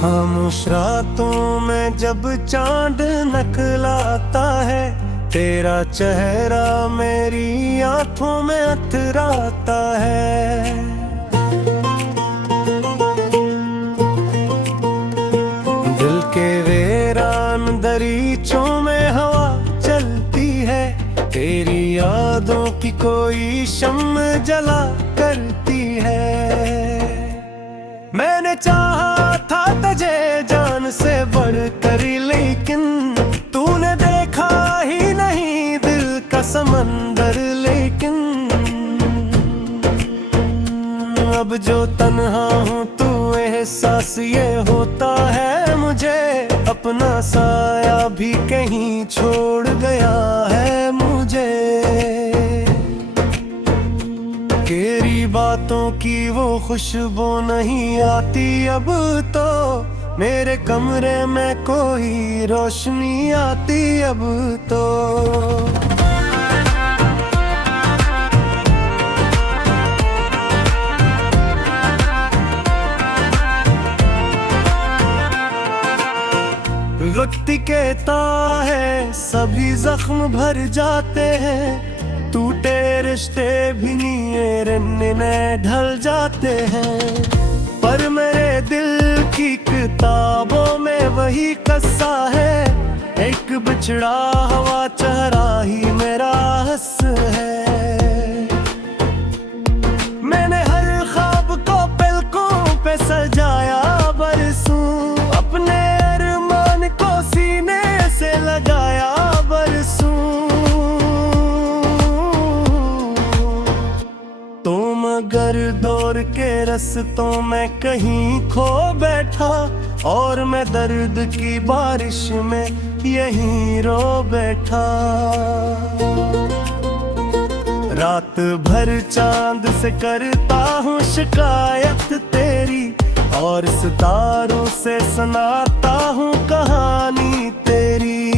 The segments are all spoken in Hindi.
खामोश रातों में जब चांद नकलाता है, तेरा चेहरा मेरी आंखों में अतराता है। दिल के वीरान दरीचों में हवा चलती है, तेरी यादों की कोई शम्म जला करती है। मैंने चाहा था तुझे जान से बढ़कर, लेकिन तूने देखा ही नहीं दिल का समंदर। लेकिन अब जो तन्हा हूँ तू एहसास ये होता है मुझे, अपना साया भी कहीं छोड़ गया है मुझे। तेरी बातों की वो खुशबू नहीं आती अब तो, मेरे कमरे में कोई रोशनी आती अब तो। वक्त कहता है सभी जख्म भर जाते हैं, टूटे रिश्ते भी नीरे ढल जाते हैं। पर मेरे दिल की किताबों में वही कस्सा है, एक बिछड़ा हवा चेहरा ही मेरा हंस है। मैंने हर ख्वाब को पलकों पे सजाया बरसों, अपने अरमान को सीने से लगाया बरसों। मगर दौर के रस्तों में कहीं खो बैठा, और मैं दर्द की बारिश में यहीं रो बैठा। रात भर चांद से करता हूँ शिकायत तेरी, और सितारों से सुनाता हूँ कहानी तेरी।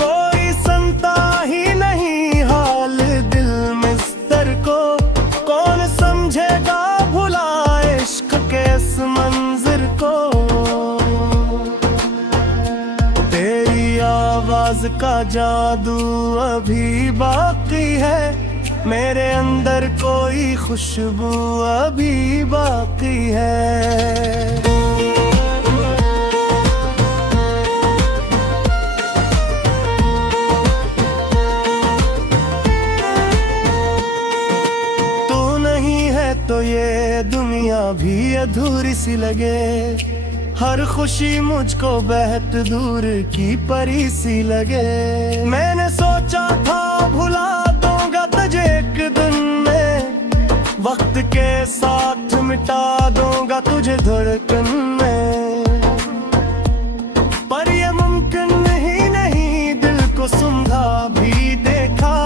कोई सुनता ही नहीं हाल दिल मिस्तर को, कौन समझेगा भुला इश्क के इस मंजर को। तेरी आवाज का जादू अभी बाकी है, मेरे अंदर कोई खुशबू अभी बाकी है। तू नहीं है तो ये दुनिया भी अधूरी सी लगे, हर खुशी मुझको बेहद दूर की परी सी लगे। मैंने सोचा था भुला दूंगा तुझे एक दिन में, वक्त के साथ मिटा दूंगा तुझे धड़कन में। पर ये मुमकिन ही नहीं, दिल को सुंघा भी देखा,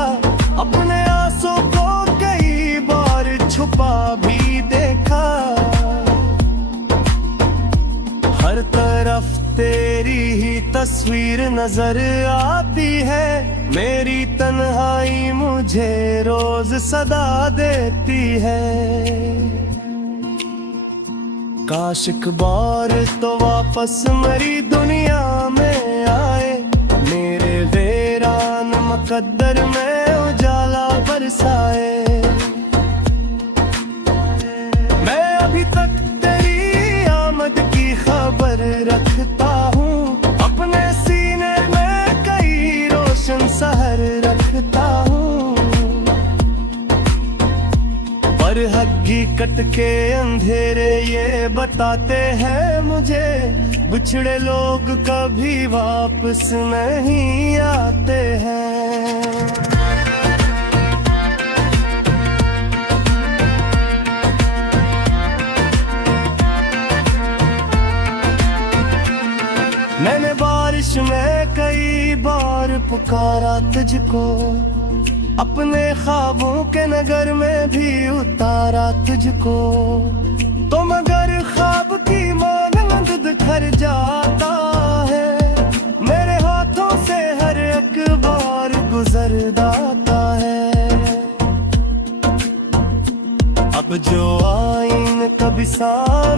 अपने आंसू को कई बार छुपा भी देखा। हर तरफ तेरी ही तस्वीर नजर आती है, मेरी तन्हाई मुझे रोज सदा देती है। काश एक बार तो वापस मेरी दुनिया में आए, मेरे वीरान मुकद्दर में उजाला बरसाए। मैं अभी तक तेरी आमद की खबर रखता हूँ, अपने सीने में कई रोशन सहर रखता हूँ। पर हकीकत के अंधेरे ये बताते हैं मुझे, बिछड़े लोग कभी वापस नहीं आते हैं। मैंने बारिश में कई बार पुकारा तुझको, अपने ख्वाबों के नगर में भी उतारा तुझको। तो मगर ख्वाब की मानंद बिखर जाता है, मेरे हाथों से हर एक बार गुजर जाता है। अब जो आईन कभी सामने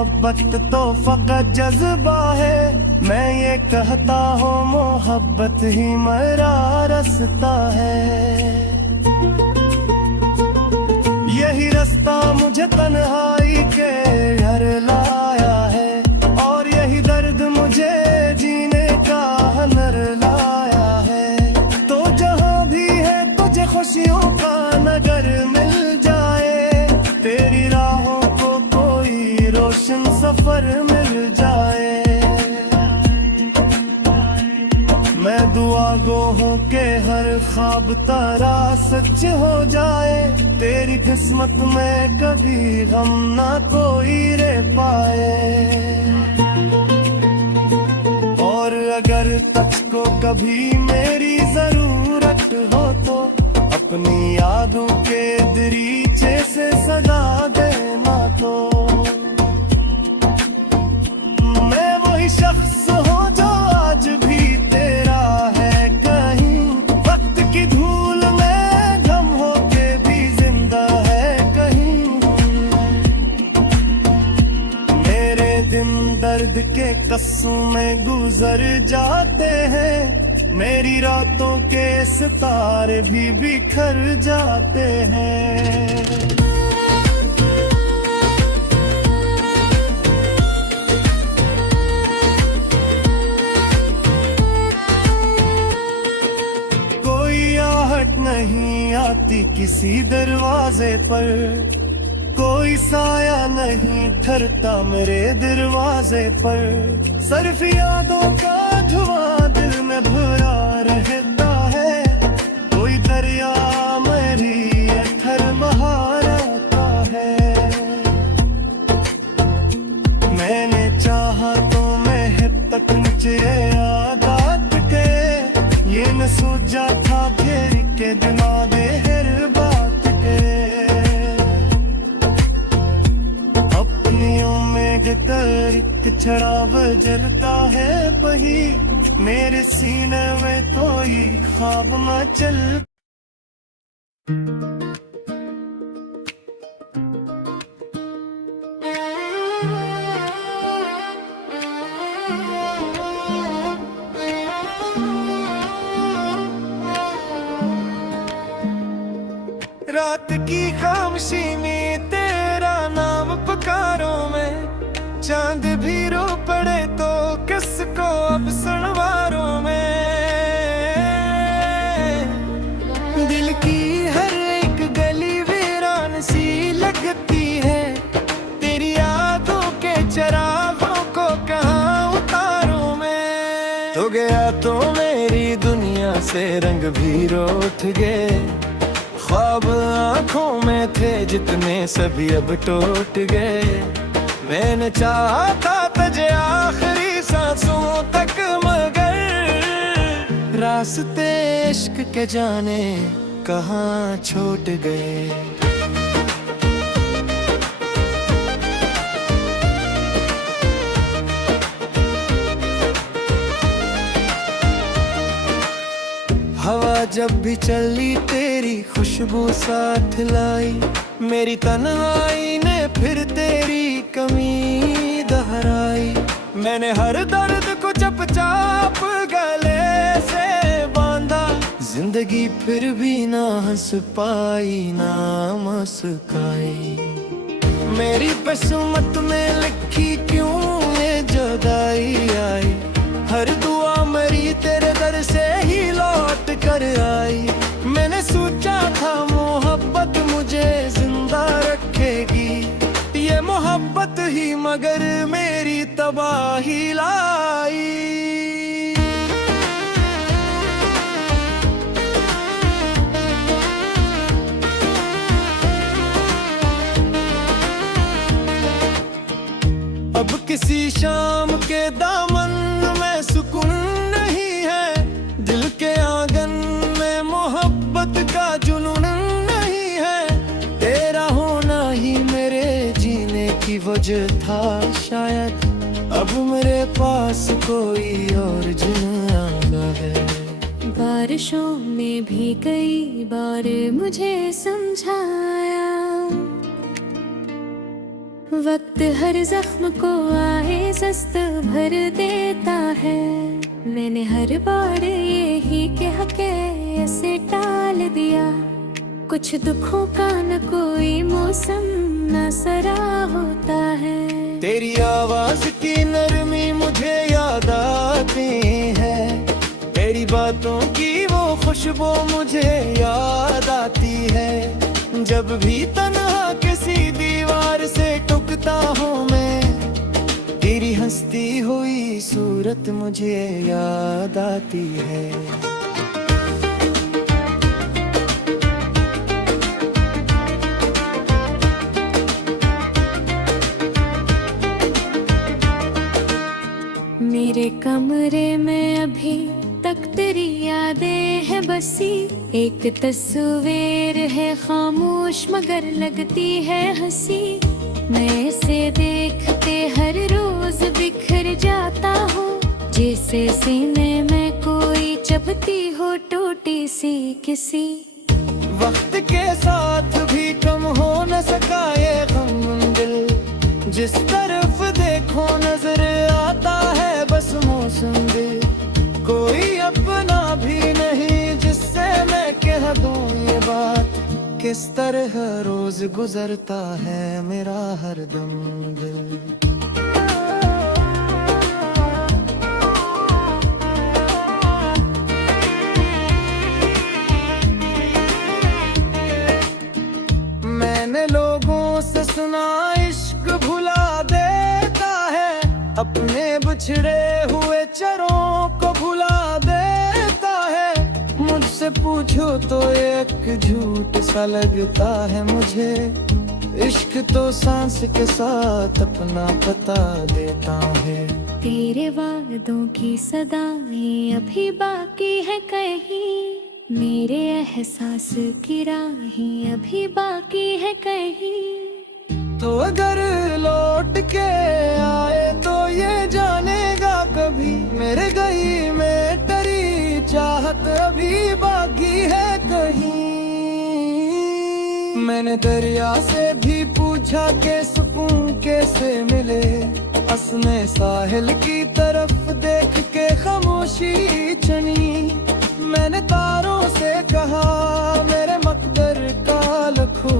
मोहब्बत तो फकत जज्बा है, मैं ये कहता हूँ मोहब्बत ही मेरा रास्ता है। यही रास्ता मुझे तन्हाई के घर लाया है, और यही दर्द मुझे जीने का हुनर लाया है। तो जहाँ भी है तुझे खुशियों का नगर मिल जाए, तेरी राहों को कोई रोशन सफर मिल जाए। मैं दुआ गो हूँ के हर ख्वाब तारा सच हो जाए, तेरी किस्मत में कभी गम ना कोई रे पाए। और अगर तुझको कभी मेरी जरूरत हो तो अपनी यादों के दरीचे से सदा देना। तो मैं वही शख्स हूँ जो आज भी तेरा है कहीं, वक्त की धूल में गम होके भी जिंदा है कहीं। मेरे दिन दर्द के कस्सों में गुजर जाते हैं, मेरी रातों के सितारे भी बिखर जाते हैं। कोई आहट नहीं आती किसी दरवाजे पर, कोई साया नहीं ठहरता मेरे दरवाजे पर। सिर्फ यादों का धुआं दिल में भरा रहता है, कोई दरिया मेरी अथर बहा रहता है। मैंने चाहा तो मैं तक नीचे आगात के, ये न सोचा था घेर के दिमागे हर बात के। अपनी उम्मीद कर एक छड़ा बजरता है पही, मेरे सीने में कोई ख्वाब मचल। रात की खामोशी में तेरा नाम पुकारो मैं, चांद भी रो पड़े तो किसको अब सनवारो मैं। दिल की हर एक गली वीरान सी लगती है, तेरी यादों के चरागों को कहाँ उतारूं मैं। तो गया तो मेरी दुनिया से रंग भी रो उठ गए, ख्वाब आंखों में थे जितने सभी अब टूट गए। मैंने चाहा था तुझे आखिरी सांसों तक, मगर रास्ते इश्क के जाने कहाँ छूट गए। हवा जब भी चली तेरी खुशबू साथ लाई, मेरी तन्हाई ने फिर तेरी कमी दोहराई। मैंने हर दर्द को चुपचाप गले से बांधा, जिंदगी फिर भी ना हंस पाई ना मुस्काई। मेरी किस्मत में लिखी क्यों ये जुदाई आई, हर दुआ मेरी तेरे दर से ही लौट कर आई। मैंने सोचा था मोहब्बत मुझे जिंदा रखेगी, ये मोहब्बत ही मगर मेरी तबाही लाई। अब किसी शाम के दामन में सुकून नहीं है, दिल के आंगन में मोहब्बत का जुनून नहीं है। तेरा होना ही मेरे जीने की वजह था शायद, अब मेरे पास कोई और जीना है। बारिशों में भी कई बार मुझे समझाया, वक्त हर जख्म को आए सस्त भर देता है। मैंने हर बार यही कह के ऐसे टाल दिया, कुछ दुखों का न कोई मौसम न सरा होता है। तेरी आवाज की नरमी मुझे याद आती है, तेरी बातों की वो खुशबू मुझे याद आती है। जब भी तन्हा किसी दीवार से टूटता हूँ मैं, तेरी हंसती हुई सूरत मुझे याद आती है। मेरे कमरे में अभी तक तेरी यादें हैं बसी, एक तस्वीर है खामोश मगर लगती है हंसी। मैं इसे देखते हर रोज बिखर जाता हूँ, जैसे सीने में कोई चुभती हो टूटी सी किसी। वक्त के साथ भी कम हो न सका ये गम दिल, जिस तरफ देखो नजर आता है बस मौसम दिल। कोई अपना भी नहीं जिससे मैं कह दूं ये बात, किस तरह रोज गुजरता है मेरा हरदम दिल। मैंने लोगों से सुना इश्क भुला देता है, अपने बिछड़े हुए चरों को भुला देता है। मुझसे पूछो तो एक झूठ सा लगता है मुझे, इश्क तो सांस के साथ अपना पता देता है। तेरे वादों की सदाएं अभी बाकी है कहीं, मेरे एहसास की राहें अभी बाकी है कहीं। तो अगर लौट के आए तो ये जानेगा कभी, मेरे गई में तेरी चाहत अभी बाकी है कहीं। मैंने दरिया से भी पूछा कि सुकून कैसे मिले, असने साहिल की तरफ देख के खामोशी चनी। मैंने तारों से कहा मेरे मकदर का लखो,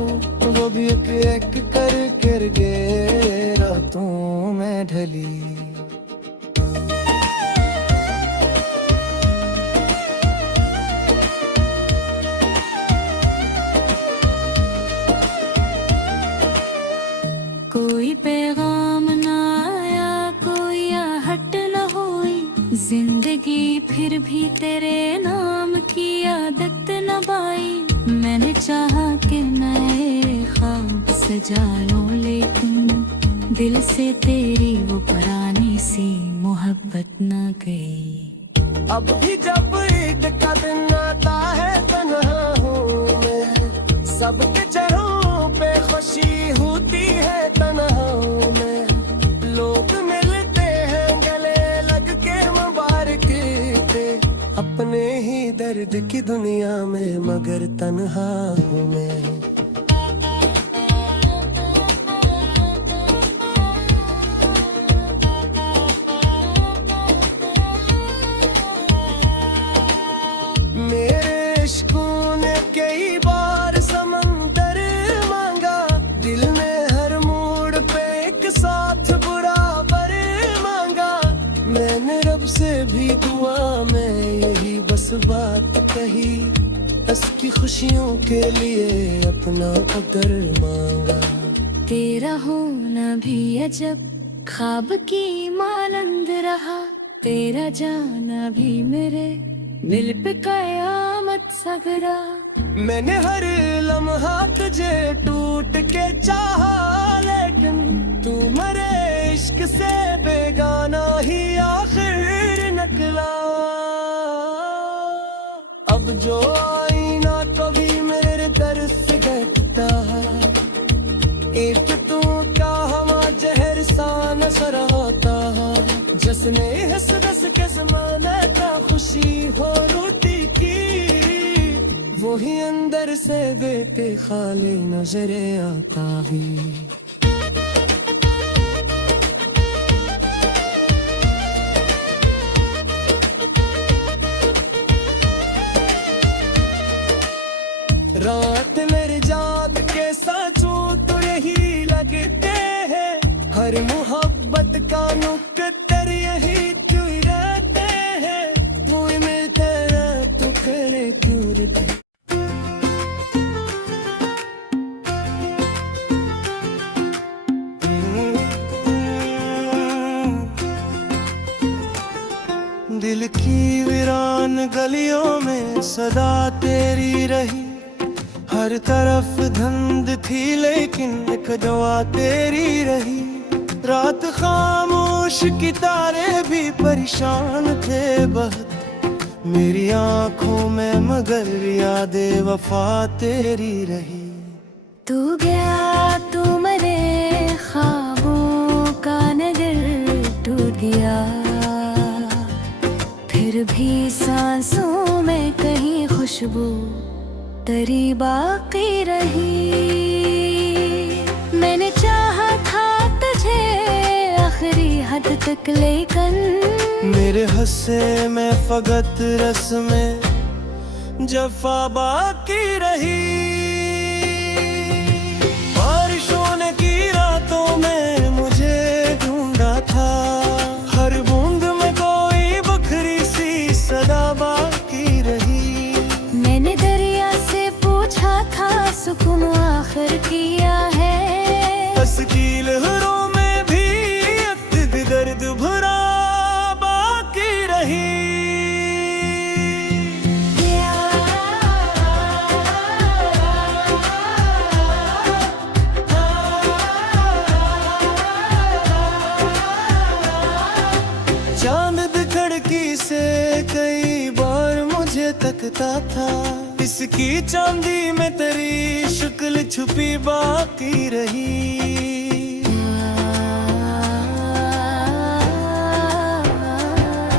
वो भी एक एक कर गे रातों में ढली। कोई पैगाम ना आया, कोई आहट न हुई, जिंदगी फिर भी तेरे नाम की आदत न पाई। मैंने चाहा कि नए ख्वाब सजा लूं, लेकिन दिल से तेरी वो पुरानी सी मोहब्बत न गई। अब भी जब ईद का दिन आता है तन्हा हूँ मैं, सबके चेहरों पे खुशी होती है तन्हा हूँ मैं। लोग मिलते हैं गले लग के मुबारक दे, अपने ही दर्द की दुनिया में मगर तन्हा हूँ मैं। मेरे इश्कों ने कई बार समंदर मांगा, दिल ने हर मोड़ पे एक साथ बराबर मांगा। मैंने रब से भी दुआ में यही बस बात कही, उसकी खुशियों के लिए अपना कदर मांगा। तेरा होना भी अजब ख्वाब की मानंद रहा, तेरा जाना भी मेरे दिल पे कयामत सगरा। मैंने हर लम्हा तुझे टूट के चाहा, लेकिन तू मेरे इश्क से बेगाना ही आखिर निकला। अब जो आईना कभी मेरे दर से देखता है, एक तू क्या हमा जहर सा नजर आता है। जिसने हंस हंस के ज़माने का खुशी हो रोती की, वही अंदर से बेटे खाली नजर आता भी। रात मेरे जाग के साँचों तो यही लगते हैं, हर मोहब्बत का नुक्कड़ यही क्यों रहते हैं, वो मिलते रहे तो करे क्यों रिपीट। दिल की वीरान गलियों में सदा तेरी रही, हर तरफ धुंध थी लेकिन एक दुआ तेरी रही। रात खामोश की तारे भी परेशान थे बहुत मेरी आंखों में, मगर यादें वफा तेरी रही। तू गया तू मेरे ख्वाबों का नगर टूट गया, फिर भी सांसों में कहीं खुशबू तेरी बाकी रही। मैंने चाहा था तुझे आखिरी हद तक लेकिन मेरे हंसे में फकत रस्में जफा बाकी रही। बारिशों ने की रातों में मुझे ढूंढा था, हर बूंद में कोई बखरी सी सदा बाकी रही। मैंने दरिया से पूछा था सुकून आखिर किया है, बस की लहरों में भी अक्द दर्द भरा बाकी रही। चांद खिड़की से कई बार मुझे तकता था, इसकी चांदी में तेरी शक्ल छुपी बाकी रही।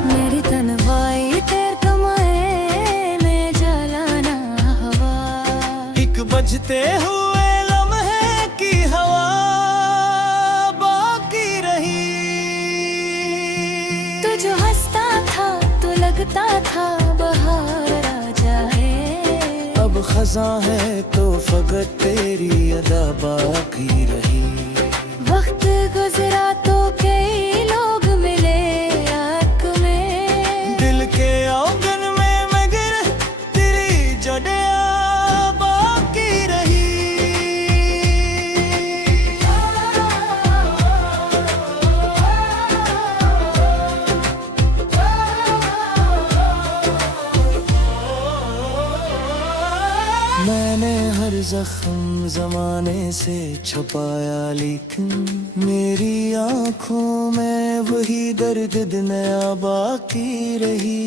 मेरी तन्हाई तेरे कमाए में जलाना हवा, एक बजते हुए लम्हे की हवा बाकी रही। तू जो हंसता था तो लगता था बहार आ जाए, अब खज़ां है तो फकत तेरी अदा बाकी रही। वक्त गुजरा तो कई लोग मिले आँख में, दिल के आंगन में मगर तेरी जड़ें बाकी रही। मैंने हर जख्म जमाने से छुपाया, लेकिन मेरी आंखों में वही दर्द नया बाकी रही।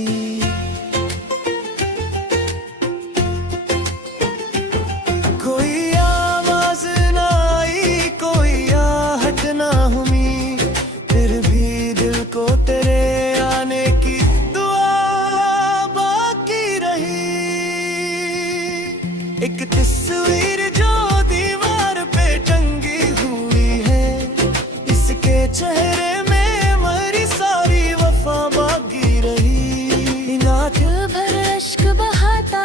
कोई आवाज ना आई, कोई आहट ना हुई, फिर भी दिल को तेरे आने की दुआ बाकी रही। एक तस्वीर जो दीवार पे टंगी हुई है, इसके चेहरे में मेरी सारी वफा बाकी रही। नाक भर अश्क बहाता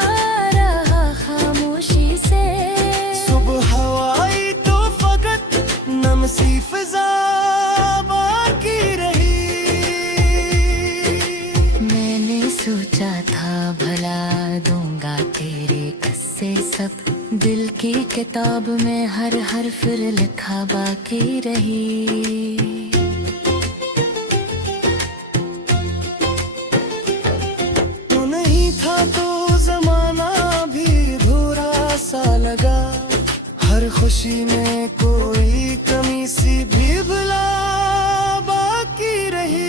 रहा खामोशी से, सुबह हवाई तो फकत नम सी फिजा बाकी रही। मैंने सोचा था भला दूंगा तेरे किस्से सब, दिल की किताब में हर हर्फ लिखा बाकी रही। तू नहीं था तो जमाना भी अधूरा सा लगा, हर खुशी में कोई कमी सी भी भुला बाकी रही।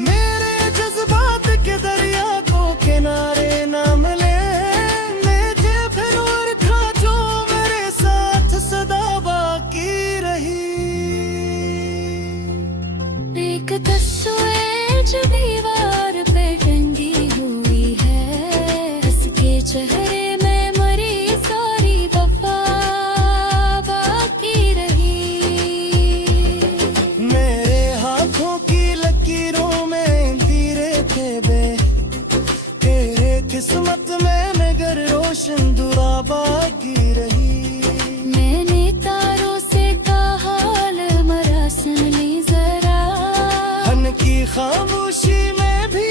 मेरे जज्बात के दरिया को किनारे ना मिले, मेरे फिर और था जो मेरे साथ सदा बाकी रही। एक तस्वीर जो दीवार पे टंगी हुई है, इसके चेहरे में मरी सारी वफा बाकी रही। मैंने तारों से कहा हाल मरा सुन ली जरा, हन की खामोशी में भी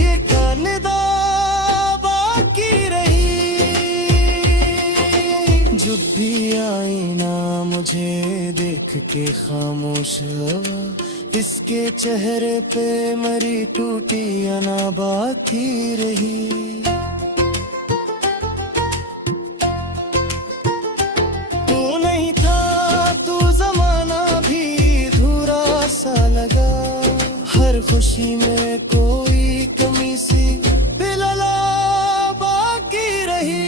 ये कानदा बाकी रही। जब भी आई ना मुझे देख के खामोश हवा, इसके चेहरे पे मरी टूटी अना बाकी रही। तू नहीं था तू जमाना भी धूरा सा लगा, हर खुशी में कोई कमी सी दिलला बाकी रही।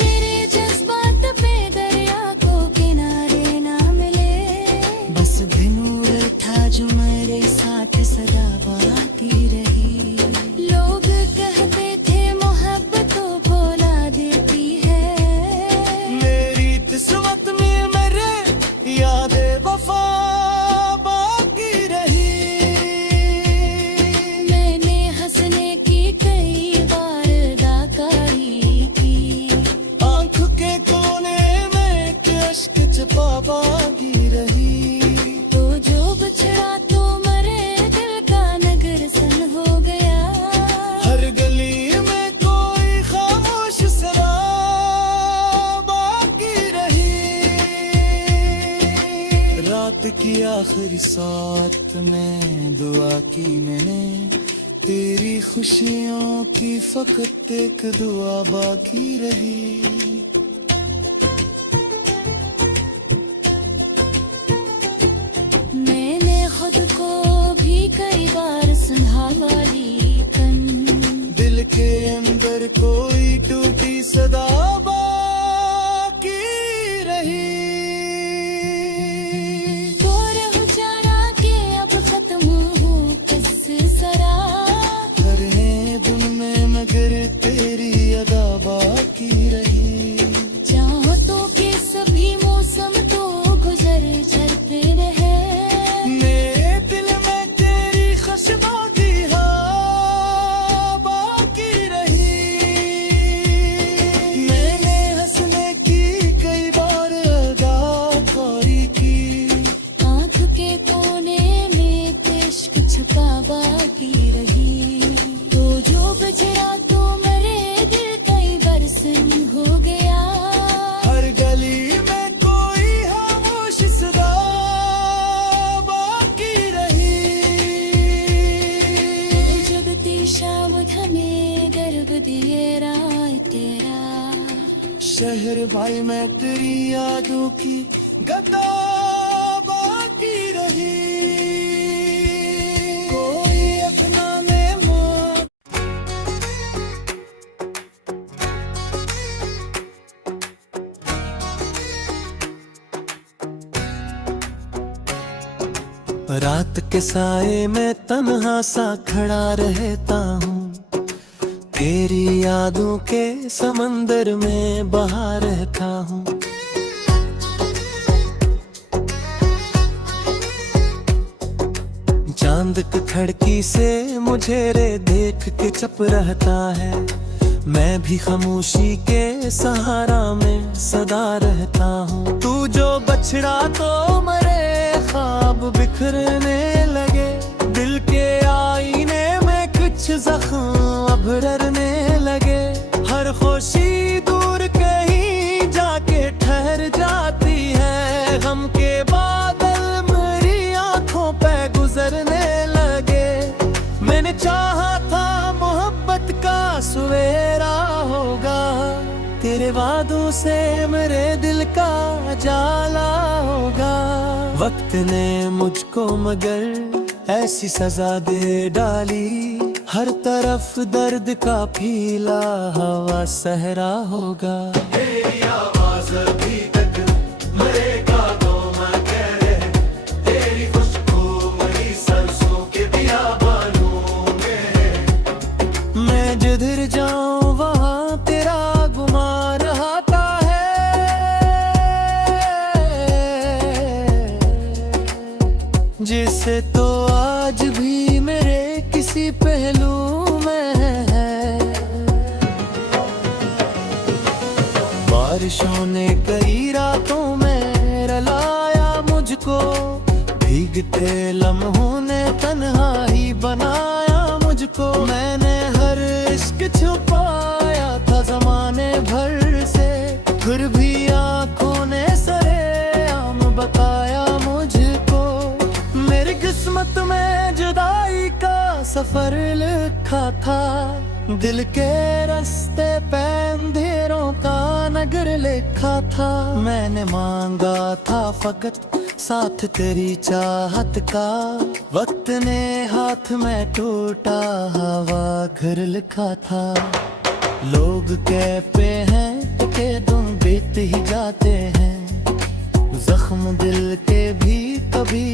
मेरे जज्बात पे दरिया को किनारे ना मिले, बस दिनूर था जो मेरे साथ सदा बाती रही। लोग कहते थे मोहब्बत तो भुला देती है, मेरी किस्मत में मेरे यादें वफा बाकी रही। मैंने हंसने की कई बार अदाकारी की, आंख के कोने में एक अश्क छुपा बाकी रही। तो जो बिछड़ा तो मरे दिल का नगर सन हो गया। हर गली में कोई खामोश सदा बाकी रही। रात की आखिरी सात में दुआ की मैंने, तेरी खुशियों की फकत एक दुआ बाकी रही। मैंने खुद को भी कई बार संभाला लेकिन दिल के अंदर कोई टूटी सदा बाकी रही। दौर हुजारा के अब खत्म हो किस सरा, हर है धुन में मगर तेरी अदा बाकी रही। चाहतों के सभी मौसम तो गुजर चलते रहे, मेरे दिल में तेरी खशबा की हवा बाकी रही। मैंने हंसने की कई बार अदाकारी की, आँख के कोने में इश्क छुपा बाकी रही। तो जो बिछड़ा तो मरे दिल कई बरसन हो गया। हर गली में कोई खामोश सदा बाकी रही। जगती शाम थमे गर्भ दिए राय तेरा, शहर भाई मैं तेरी यादों की गदा बाकी रही। कोई अफनाने मौत रात के साए में तन्हा सा खड़ा रहता हूँ, तेरी यादों के समंदर में बहा रहता हूँ। चांद की खिड़की से मुझे रे देख के चप रहता है, मैं भी खामोशी के सहारा में सदा रहता हूँ। तू जो बछड़ा तो मरे ख्वाब बिखरने लगे, दिल के आईने में कुछ जख्म अभरने लगे। हर खुशी दूर कहीं जाके ठहर जाती है, गम के बादल मेरी आंखों पे गुजरने लगे। मैंने चाहा था मोहब्बत का सवेरा होगा, तेरे वादों से मेरे दिल का जाला होगा। वक्त ने मुझको मगर ऐसी सजा दे डाली, हर तरफ दर्द का फीला हवा सहरा होगा। तेरी आवाज अभी तक मरेगा तो मैं कह रहे, तेरी खुशबू मेरी सांसों के बियाबानों में। मैं जिधर जाऊं वहाँ तेरा गुमान आता है, जिसे तो आज भी मेरे किसी पहलू में है। बारिशों ने कई रातों में रलाया मुझको, भीगते लम्हों ने तन्हाई बनाया मुझको। मैंने हर इश्क छुपाया था ज़माने भर से, फिर भी आँखों ने सरेआम बताया मुझको। मेरी किस्मत में जुदाई का सफर लिखा था, दिल के रास्ते पे अंधेरों का नगर लिखा था। मैंने मांगा था फकत साथ तेरी चाहत का, वक्त ने हाथ में टूटा हवा घर लिखा था। लोग कहते हैं कि तुम बीत ही जाते हैं, जख्म दिल के भी कभी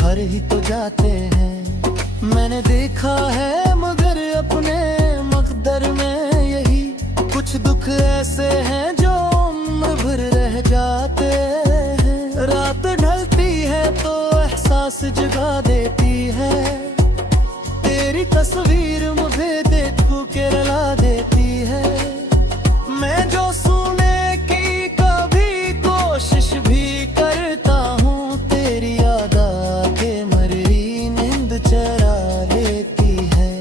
भर ही तो जाते हैं। मैंने देखा है मगर अपने मकदर में यही, कुछ दुख ऐसे हैं जो उम्र भर रह जाते हैं। रात ढलती है तो एहसास जगा देती है, तेरी तस्वीर मुझे देखूं के रुला देती है। मैं जो सुने की कभी कोशिश भी करता हूँ, तेरी याद आके मरी नींद चरा लेती है।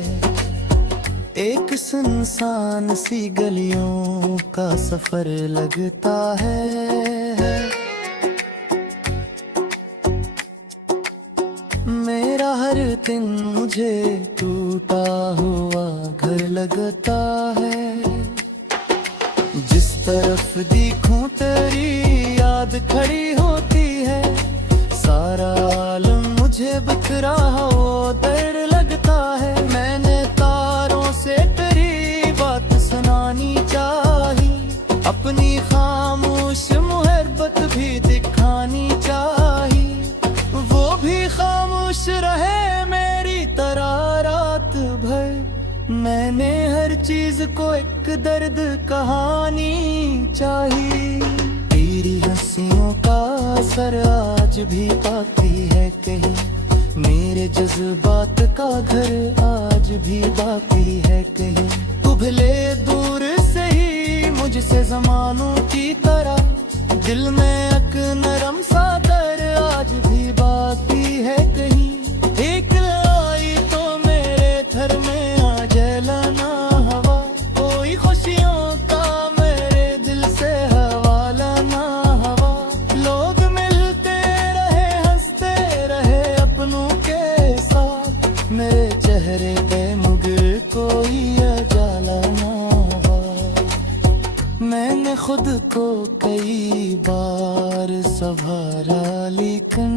एक सुनसान सी गलियों का सफर लगता है, मेरा हर दिन मुझे टूटा हुआ घर लगता है। जिस तरफ देखूं तेरी याद खड़ी होती है, सारा आलम मुझे बिखरा वो दर्द लगता है। मैंने तारों से तेरी बात सुनानी चाही, अपनी खामोश मोहब्बत भी दिखानी चाही। वो भी खामोश रहे मेरी तरह रात भर, मैंने हर चीज को एक दर्द कहानी चाही। तेरी हंसियों का असर आज भी बाकी है कहीं, मेरे जज्बात का घर आज भी बाकी है कहीं। तू भले दूर से ही मुझसे ज़मानों की तरह, दिल में एक नरम सा दर आज भी बाकी है कहीं। एक आई तो मेरे घर में आ जलाना हवा, कोई खुशियों का मेरे दिल से हवाला ना हवा। लोग मिलते रहे हंसते रहे अपनों के साथ, मेरे चेहरे पे मुझे कोई उजाला ना हवा। मैंने खुद को कई बार संभाला लेकिन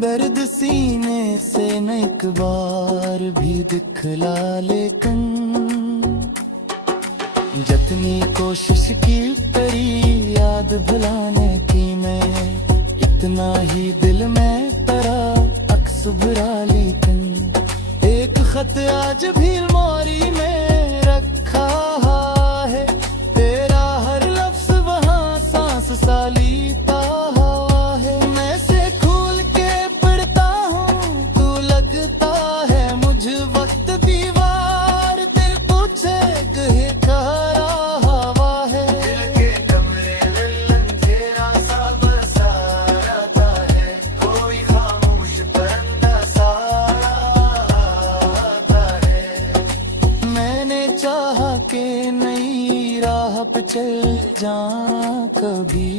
दर्द सीने से न एक बार भी दिखला। लेकिन जितनी कोशिश की तेरी याद भुलाने की मैं, इतना ही दिल में तेरा अक्स भरा। लेकिन एक खत आज भी अलमारी में रखा है, तेरा हर लफ्ज वहाँ सांस सा लीता हुआ है। मैं से खोल के पढ़ता हूँ, तू लगता है मुझ वक्त दीवार, तेरे पूछे गए खरा हवा है। दिल के कमरे में अंधेरा सा बरसा रहता है, कोई खामोश परिंदा सा आता है। मैंने चाहा के नई राह पे चल जाऊं कभी,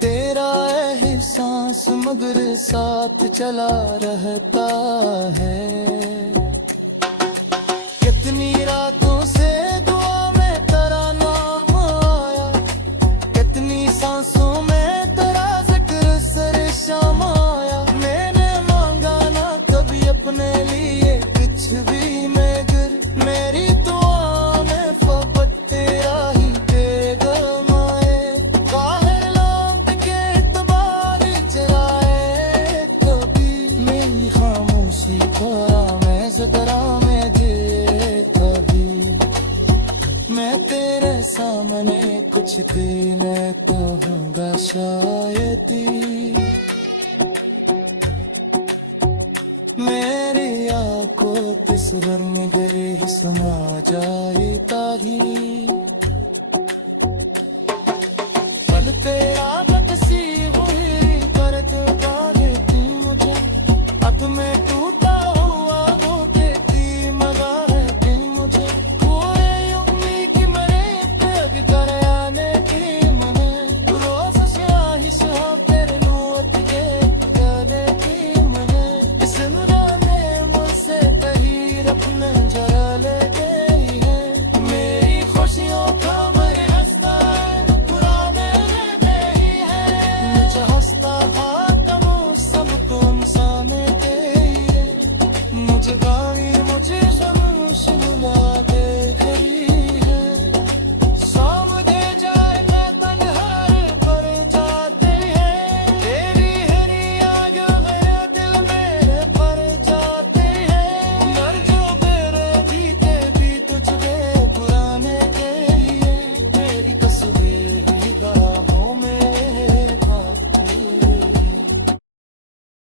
तेरा एहसास मगर साथ चला रहता है। कितनी रातों से दुआ में तेरा नाम आया, कितनी सांसों में तेरा जिक्र सरे शाम आया। मैंने मांगा ना कभी अपने लिए कुछ भी, मगर मेरी दुआ में फबत तेरा ही तेरे गम आए। बाहर लौट के इतबार चराए कभी, मेरी खामोशी का मैं जरा में जे कभी। मैं तेरे सामने कुछ देने को होगा शायद ही, मेरी आंखों पे स्वर में गए ही सुना जाए ताही